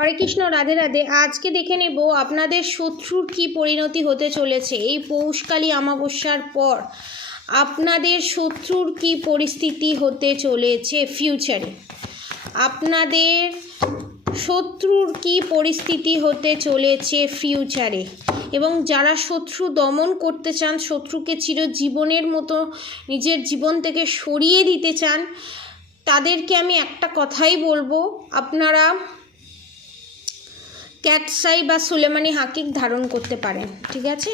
হরে কৃষ্ণ, রাধে রাধে। আজকে দেখে নেব আপনাদের শত্রুর কি পরিণতি হতে চলেছে এই পৌষকালী অমাবস্যার পর। আপনাদের শত্রুর কি পরিস্থিতি হতে চলেছে ফিউচারে, আপনাদের শত্রুর কি পরিস্থিতি হতে চলেছে ফিউচারে, এবং যারা শত্রু দমন করতে চান, শত্রুকে চিরজীবনের মতো নিজের জীবন থেকে সরিয়ে দিতে চান, তাদেরকে আমি একটা কথাই বলবো, আপনারা ক্যাটসাই বা সুলেমানি হাকিক ধারণ করতে পারেন, ঠিক আছে?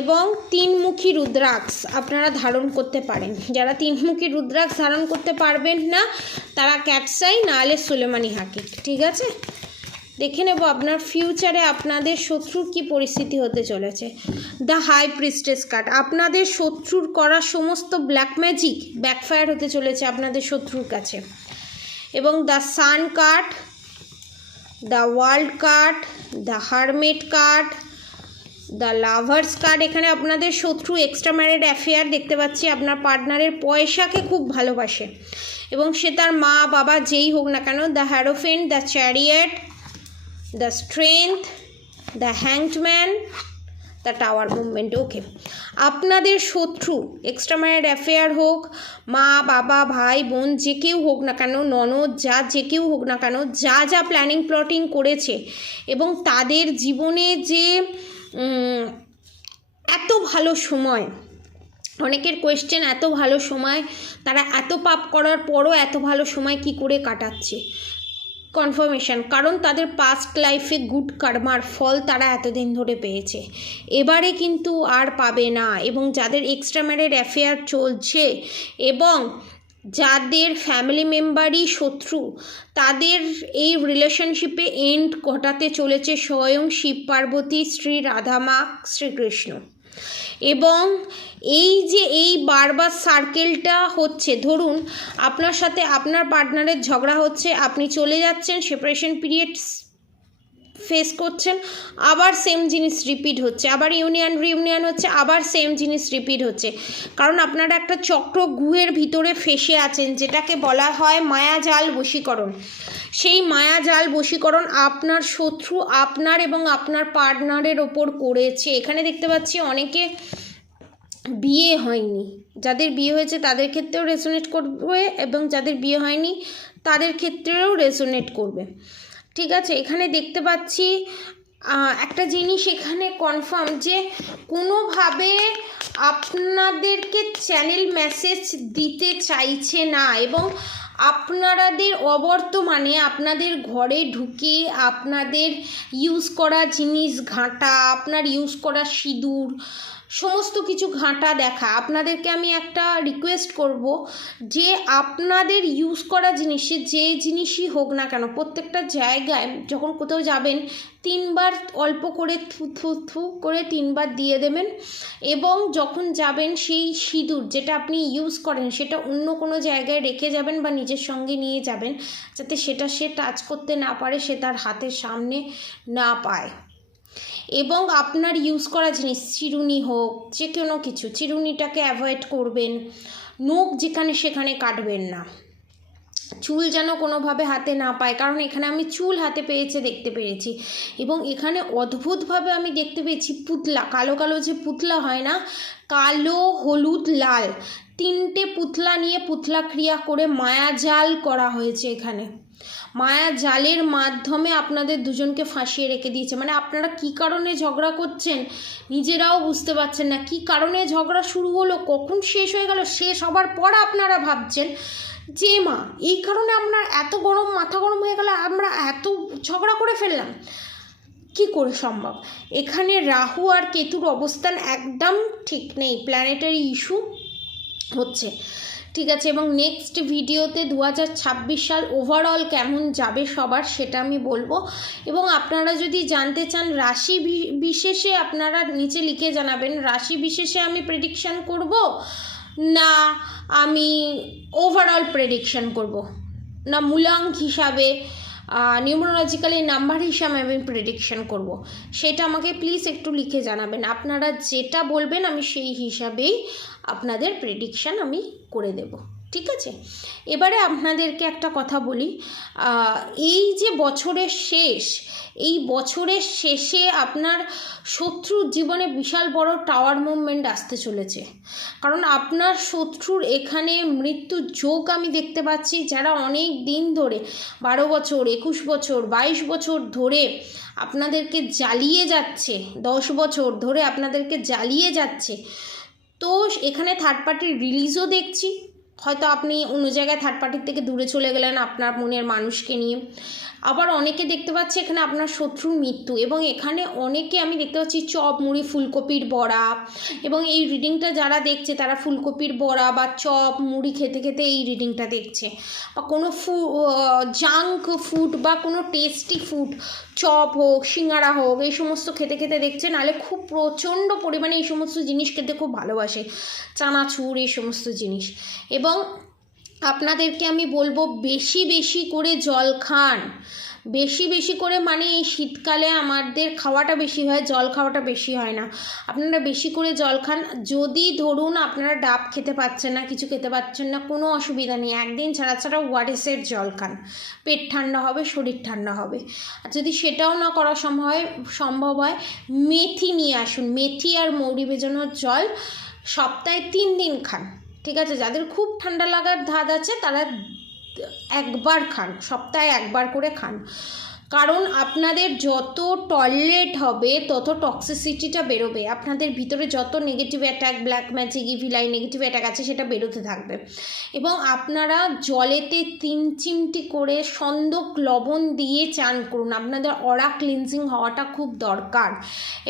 এবং তিনমুখী রুদ্রাক্ষ আপনারা ধারণ করতে পারেন। যারা তিনমুখী রুদ্রাক্ষ ধারণ করতে পারবেন না তারা ক্যাটসাই নাহলে সুলেমানি হাকিক, ঠিক আছে? দেখে নেব আপনার ফিউচারে আপনাদের শত্রুর কি পরিস্থিতি হতে চলেছে। দ্য হাই প্রিস্টেস কার্ড, আপনাদের শত্রুর করা সমস্ত ব্ল্যাক ম্যাজিক ব্যাকফায়ার হতে চলেছে আপনাদের শত্রুর কাছে। এবং the sun card, the world card, the hermit card, the lovers card. এখানে আপনাদের শত্রু এক্সট্রা ম্যারিড অ্যাফেয়ার দেখতে পাচ্ছি, আপনার পার্টনারের পয়সাকে খুব ভালোবাসে এবং সে তার মা বাবা যেই হোক না কেন। The hierophant, the chariot, the strength, the hanged man, the tower movement. Okay, আপনাদের শত্রু এক্সট্রা ম্যারিড অ্যাফেয়ার হোক, মা বাবা ভাই বোন যে কেউ হোক না কেন, ননদ যা যে কেউ হোক না কেন, যা যা প্ল্যানিং প্লটিং করেছে এবং তাদের জীবনে যে এত ভালো সময়, অনেকের কোয়েশ্চেন, এত ভালো সময় তারা এত পাপ করার পরও এত ভালো সময় কি করে কাটাচ্ছে, কনফার্মেশন, কারণ তাদের পাস্ট লাইফে গুড কর্মার ফল তারা এতদিন ধরে পেয়েছে, এবারে কিন্তু আর পাবে না। এবং যাদের এক্সট্রা ম্যারিড অ্যাফেয়ার চলছে এবং যাদের ফ্যামিলি মেম্বারই শত্রু, তাদের এই রিলেশনশিপে এন্ড ঘটাতে চলেছে স্বয়ং শিব পার্বতী, শ্রী রাধামা, শ্রীকৃষ্ণ। এবং এই যে এই বারবার সার্কেলটা হচ্ছে, ধরুন আপনার সাথে আপনার পার্টনারের ঝগড়া হচ্ছে, আপনি চলে যাচ্ছেন, সেপারেশন পিরিয়ড ফেস করছেন, আবার সেম জিনিস রিপিট হচ্ছে, আবার রিউনিয়ন হচ্ছে, আবার সেম জিনিস রিপিট হচ্ছে, কারণ আপনারা একটা চক্রগুহের ভিতরে ফেসে আছেন, যেটাকে বলা হয় মায়াজাল বশীকরণ। সেই মায়াজাল বশীকরণ আপনার শত্রু আপনার এবং আপনার পার্টনারের ওপর করেছে। এখানে দেখতে পাচ্ছি অনেকে বিয়ে হয়নি, যাদের বিয়ে হয়েছে তাদের ক্ষেত্রেও রেজোনেট করবে এবং যাদের বিয়ে হয়নি তাদের ক্ষেত্রেও রেজোনেট করবে, ঠিক আছে? এখানে দেখতে পাচ্ছি একটা জিনিস এখানে কনফার্ম, যে কোনোভাবে আপনাদেরকে চ্যানেল মেসেজ দিতে চাইছে না এবং আপনাদের অবর্তমানে আপনাদের ঘরে ঢুকে আপনাদের ইউজ করা জিনিস ঘাঁটা, আপনার ইউজ করা সিঁদুর, সমস্ত কিছু ঘাঁটা দেখা। আপনাদেরকে আমি একটা রিকোয়েস্ট করব যে আপনাদের ইউজ করা জিনিসে যে জিনিসই হোক না কেন, প্রত্যেকটা জায়গায় যখন কোথাও যাবেন 3 বার অল্প করে থু থু থু করে 3 বার দিয়ে দেবেন। এবং যখন যাবেন সেই সিঁদুর যেটা আপনি ইউজ করেন সেটা অন্য কোনো জায়গায় রেখে যাবেন বা নিজের সঙ্গে নিয়ে যাবেন, যাতে সেটা সে টাচ করতে না পারে, সে তার হাতের সামনে না পায়। এবং আপনার ইউজ করা জিনিস, চিরুনি হোক, যে কোনো কিছু, চিরুনিটাকে অ্যাভয়েড করবেন, নখ যেখানে সেখানে কাটবেন না, চুল যেন কোনোভাবে হাতে না পায়, কারণ এখানে আমি চুল হাতে দেখতে পেয়েছি। এবং এখানে অদ্ভুতভাবে আমি দেখতে পেয়েছি পুতলা, কালো কালো যে পুতলা হয় না, কালো হলুদ লাল 3টে পুতলা নিয়ে পুতলা ক্রিয়া করে মায়াজাল করা হয়েছে। এখানে মায়া জালের মাধ্যমে আপনাদের দুজনকে ফাঁসিয়ে রেখে দিয়েছে। মানে আপনারা কি কারণে ঝগড়া করছেন নিজেরাও বুঝতে পারছেন না, কি কারণে ঝগড়া শুরু হলো, কখন শেষ হয়ে গেল, শেষ হবার পর আপনারা ভাবছেন যে মা এই কারণে আমরা এত মাথা গরম হয়ে গেল, আমরা এত ঝগড়া করে ফেললাম, কি করে সম্ভব? এখানে রাহু আর কেতুর অবস্থান একদম ঠিক নেই, প্ল্যানেটারি ইস্যু হচ্ছে, ঠিক আছে? এবং নেক্সট ভিডিওতে 2026 সাল ওভারঅল কেমন যাবে সবার সেটা আমি বলবো। এবং আপনারা যদি জানতে চান রাশি বিশেষে, আপনারা নিচে লিখে জানাবেন রাশি বিশেষে আমি প্রেডিকশান করব না আমি ওভারঅল প্রেডিকশান করব, না মূলাঙ্ক হিসাবে নিউমারোলজিক্যালি নাম্বার হিসাবে আমি প্রেডিকশান করব, সেটা আমাকে প্লিজ একটু লিখে জানাবেন। আপনারা যেটা বলবেন আমি সেই হিসাবেই আপনাদের প্রেডিকশান আমি করে দেব। ঠিক আছে, এবারে আপনাদেরকে একটা কথা বলি, এই যে বছরের শেষ, এই বছরের শেষে আপনার শত্রুর জীবনে বিশাল বড় টাওয়ার মুভমেন্ট আসতে চলেছে। কারণ আপনার শত্রুর এখানে মৃত্যুর যোগ আমি দেখতে পাচ্ছি। যারা অনেক দিন ধরে 12 বছর, 21 বছর, 22 বছর ধরে আপনাদেরকে জ্বালিয়ে যাচ্ছে, 10 বছর ধরে আপনাদেরকে জ্বালিয়ে যাচ্ছে, তো এখানে থার্ড পার্টির রিলিজও দেখছি। হয়তো আপনি অন্য জায়গায় থার্ড পার্টির থেকে দূরে চলে গেলেন আপনার মনের মানুষকে নিয়ে। আবার অনেকে দেখতে পাচ্ছি এখানে আপনার শত্রুর মৃত্যু, এবং এখানে অনেকে আমি দেখতে পাচ্ছি চপ, মুড়ি, ফুলকপির বড়া, এবং এই রিডিংটা যারা দেখছে তারা ফুলকপির বড়া বা চপ মুড়ি খেতে খেতে এই রিডিংটা দেখছে, বা কোনো জাঙ্ক ফুড বা কোনো টেস্টি ফুড, চপ হোক, সিঙ্গারা হোক, এই সমস্ত খেতে খেতে দেখছে। নাহলে খুব প্রচণ্ড পরিমাণে এই সমস্ত জিনিস খেতে খুব ভালোবাসে, চানাচুর, এই সমস্ত জিনিস। এবং আপনাদেরকে আমি বলবো বেশি বেশি করে জল খান, বেশি বেশি করে, মানে এই শীতকালে আমাদের খাওয়াটা বেশি হয়, জল খাওয়াটা বেশি হয় না। আপনারা বেশি করে জল খান। যদি ধরুন আপনারা ডাব খেতে পাচ্ছেন না, কিছু খেতে পাচ্ছেন না, কোনো অসুবিধা নেই, একদিন ছাড়া ছাড়া ওআরএসের জল খান, পেট ঠান্ডা হবে, শরীর ঠান্ডা হবে। আর যদি সেটাও না করা সম্ভব হয়, মেথি নিয়ে আসুন, মেথি আর মৌরি ভেজানোর জল সপ্তাহে 3 দিন খান। ঠিক আছে, যাদের খুব ঠান্ডা লাগার ধাত আছে তারা একবার খান, সপ্তাহে একবার করে খান। কারণ আপনাদের যত টয়লেট হবে তত টক্সিসিটিটা বেরোবে, আপনাদের ভিতরে যত negative attack, black magic, evil I, negative attack আছে সেটা বেরোতে থাকবে। এবং আপনারা জলেতে 3 চিমটি করে সন্দক লবণ দিয়ে চান করুন, আপনাদের অরা ক্লিনজিং হওয়াটা খুব দরকার।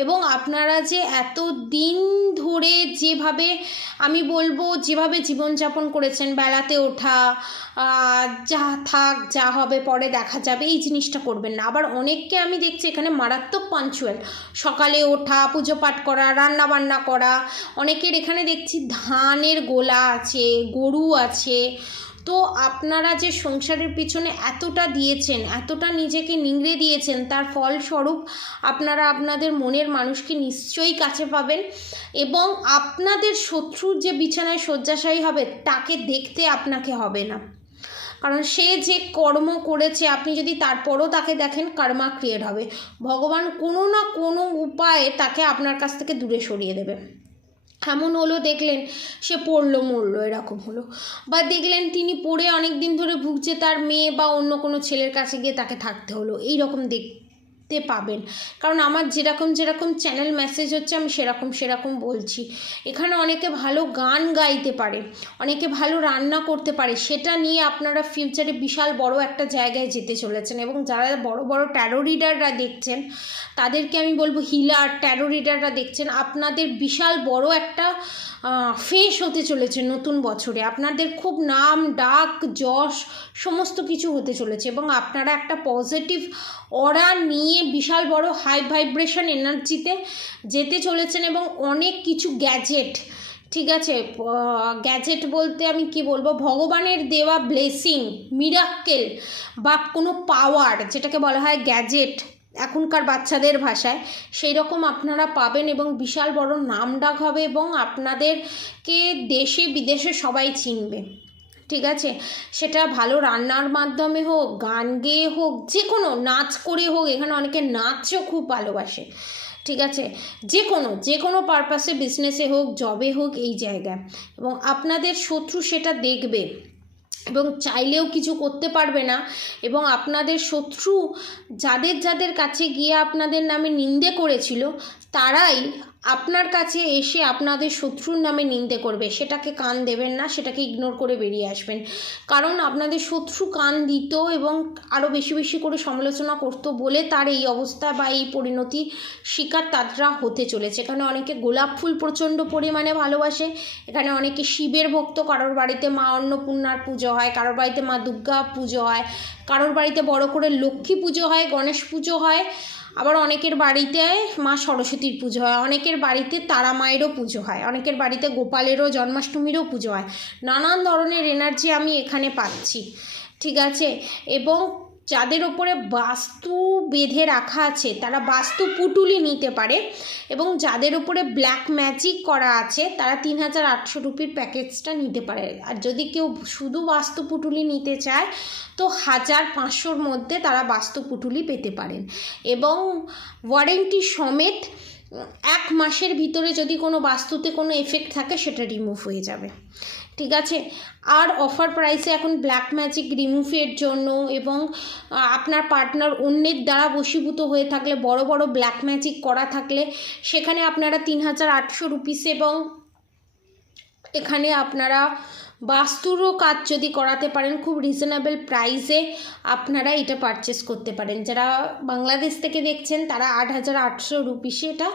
এবং আপনারা যে এত দিন ধরে যেভাবে, আমি বলবো যেভাবে জীবনযাপন করেছেন, বেলাতে ওঠা, যা থাক যা হবে পরে দেখা যাবে, এই জিনিসটা করবেন না। আবার অনেককে আমি দেখছি এখানে মারাত্মক পাঞ্চুয়াল, সকালে ওঠা, পুজো পাঠ করা, রান্না বান্না করা, অনেকের এখানে দেখছি ধানের গোলা আছে, গরু আছে। তো আপনারা যে সংসারের পিছনে এতটা দিয়েছেন, এতটা নিজেকে নিংড়ে দিয়েছেন, তার ফলস্বরূপ আপনারা আপনাদের মনের মানুষকে নিশ্চয়ই কাছে পাবেন। এবং আপনাদের শত্রুর যে বিছানায় শয্যাশায়ী হবে তাকে দেখতে আপনাকে হবে না, কারণ সে যে কর্ম করেছে আপনি যদি তারপরও তাকে দেখেন, কর্মা ক্রিয়েট হবে। ভগবান কোনো না কোনো উপায়ে তাকে আপনার কাছ থেকে দূরে সরিয়ে দেবে। এমন হলো দেখলেন সে পড়লো মরলো, এরকম হলো। বা দেখলেন তিনি পড়ে অনেক দিন ধরে ভুগছে, তার মেয়ে বা অন্য কোনো ছেলের কাছে গিয়ে তাকে থাকতে হলো, এই রকম দেখতে পাবেন। কারণ আমার যেরকম চ্যানেল মেসেজ হচ্ছে আমি সেরকম বলছি। এখানে অনেকে ভালো গান গাইতে পারে, অনেকে ভালো রান্না করতে পারে, সেটা নিয়ে আপনারা ফিউচারে বিশাল বড় একটা জায়গায় যেতে চলেছেন। এবং যারা বড় বড় ট্যারো রিডাররা দেখছেন তাদেরকে আমি বলবো, হিলার, ট্যারো রিডাররা দেখছেন, আপনাদের বিশাল বড় একটা ফেস হতে চলেছে নতুন বছরে। আপনাদের খুব নাম ডাক যশ সমস্ত কিছু হতে চলেছে, এবং আপনারা একটা পজিটিভ অরা নিয়ে বিশাল বড় হাই ভাইব্রেশন এনার্জিতে যেতে চলেছেন। এবং অনেক কিছু গ্যাজেট, ঠিক আছে, গ্যাজেট বলতে আমি কি বলবো, ভগবানের দেওয়া ব্লেসিং, মিরাক্কেল বা কোনো পাওয়ার, যেটাকে বলা হয় গ্যাজেট এখনকার বাচ্চাদের ভাষায়, সেই রকম আপনারা পাবেন। এবং বিশাল বড় নামডাক হবে, এবং আপনাদেরকে দেশে বিদেশে সবাই চিনবে। ঠিক আছে, সেটা ভালো রান্নার মাধ্যমে হোক, গান গেয়ে হোক, যে কোনো নাচ করে হোক, এখানে অনেকে নাচও খুব ভালোবাসে। ঠিক আছে, যে কোনো পারপাসে, বিজনেসে হোক, জবে হোক, এই জায়গায়। এবং আপনাদের শত্রু সেটা দেখবে এবং চাইলেও কিছু করতে পারবে না। এবং আপনাদের শত্রু যাদের কাছে গিয়ে আপনাদের নামে নিন্দে করেছিল, তারাই আপনার কাছে এসে আপনাদের শত্রুর নামে নিন্দে করবে। সেটাকে কান দেবেন না, সেটাকে ইগনোর করে বেরিয়ে আসবেন। কারণ আপনাদের শত্রু কান দিত এবং আরও বেশি বেশি করে সমালোচনা করতো বলে তার এই অবস্থা বা এই পরিণতি শিকার তারা হতে চলেছে। এখানে অনেকে গোলাপ ফুল প্রচণ্ড পরিমাণে ভালোবাসে, এখানে অনেকে শিবের ভক্ত, কারোর বাড়িতে মা অন্নপূর্ণার পুজো হয়, কারোর বাড়িতে মা দুর্গা পুজো হয়, কারোর বাড়িতে বড় করে লক্ষ্মী পুজো হয়, গণেশ পুজো হয়, আবার অনেকের বাড়িতে মা সরস্বতীর পুজো হয়, অনেকের বাড়িতে তারা মায়েরও পুজো হয়, অনেকের বাড়িতে গোপালেরও, জন্মাষ্টমীরও পুজো হয়। নানান ধরনের এনার্জি আমি এখানে পাচ্ছি। ঠিক আছে, এবং যাদের ওপরে বাস্তু বেঁধে রাখা আছে তারা বাস্তু পুটুলি নিতে পারে, এবং যাদের ওপরে ব্ল্যাক ম্যাজিক করা আছে তারা 3800 রুপির প্যাকেজটা নিতে পারে। আর যদি কেউ শুধু বাস্তু পুটুলি নিতে চায় তো 1500-র মধ্যে তারা বাস্তু পুটুলি পেতে পারেন, এবং ওয়ারেন্টি সমেত 1 মাসের ভিতরে যদি কোনো বাস্তুতে কোনো এফেক্ট থাকে সেটা রিমুভ হয়ে যাবে। ঠিক আছে। আর অফার প্রাইসে এখন ব্ল্যাক ম্যাজিক রিমুভের জন্য এবং আপনার পার্টনার অন্যের দ্বারা বশীভূত হয়ে থাকলে, বড় বড় ব্ল্যাক ম্যাজিক করা থাকলে সেখানে আপনারা 3800 রুপিস, এবং এখানে আপনারা বাস্তুরও কাজ যদি করাতে পারেন খুব রিজনেবল প্রাইসে আপনারা এটা পারচেস করতে পারেন। যারা বাংলাদেশ থেকে দেখছেন তারা 8800 রুপিসে এটা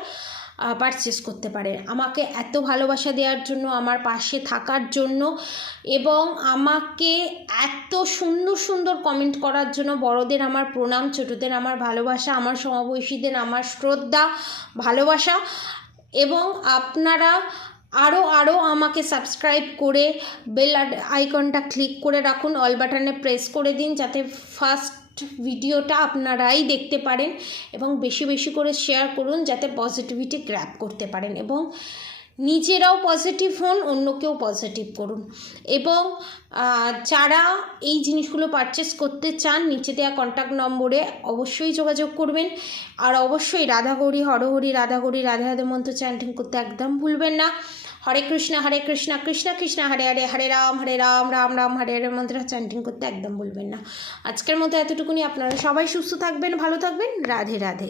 পারচেস করতে পারে। আমাকে এত ভালোবাসা দেওয়ার জন্য, আমার পাশে থাকার জন্য, এবং আমাকে এত সুন্দর সুন্দর কমেন্ট করার জন্য বড়দের আমার প্রণাম, ছোটদের আমার ভালোবাসা, আমার সমবয়সীদের আমার শ্রদ্ধা ভালোবাসা। এবং আপনারা আরও আমাকে সাবস্ক্রাইব করে বেল আইকনটা ক্লিক করে রাখুন, অল বাটনে প্রেস করে দিন, যাতে ফার্স্ট ভিডিওটা আপনারাই দেখতে পারেন, এবং বেশি বেশি করে শেয়ার করুন যাতে পজিটিভিটি গ্র্যাব করতে পারেন, এবং নিজেরাও পজিটিভ হন, অন্যকেও পজিটিভ করুন। এবং যারা এই জিনিসগুলো পারচেস করতে চান নিচে দেওয়া কন্ট্যাক্ট নম্বরে অবশ্যই যোগাযোগ করবেন। আর অবশ্যই রাধাগৌরী হরহরি রাধাগৌরী রাধে রাধে মন্ত্র চ্যান্টিং করতে একদম ভুলবেন না। হরে কৃষ্ণ কৃষ্ণ কৃষ্ণ হরে হরে, হরে রাম রাম রাম হরে হরে মন্ত্র চ্যান্টিং করতে একদম ভুলবেন না। আজকের মতো এতটুকুনি। আপনারা সবাই সুস্থ থাকবেন, ভালো থাকবেন। রাধে রাধে।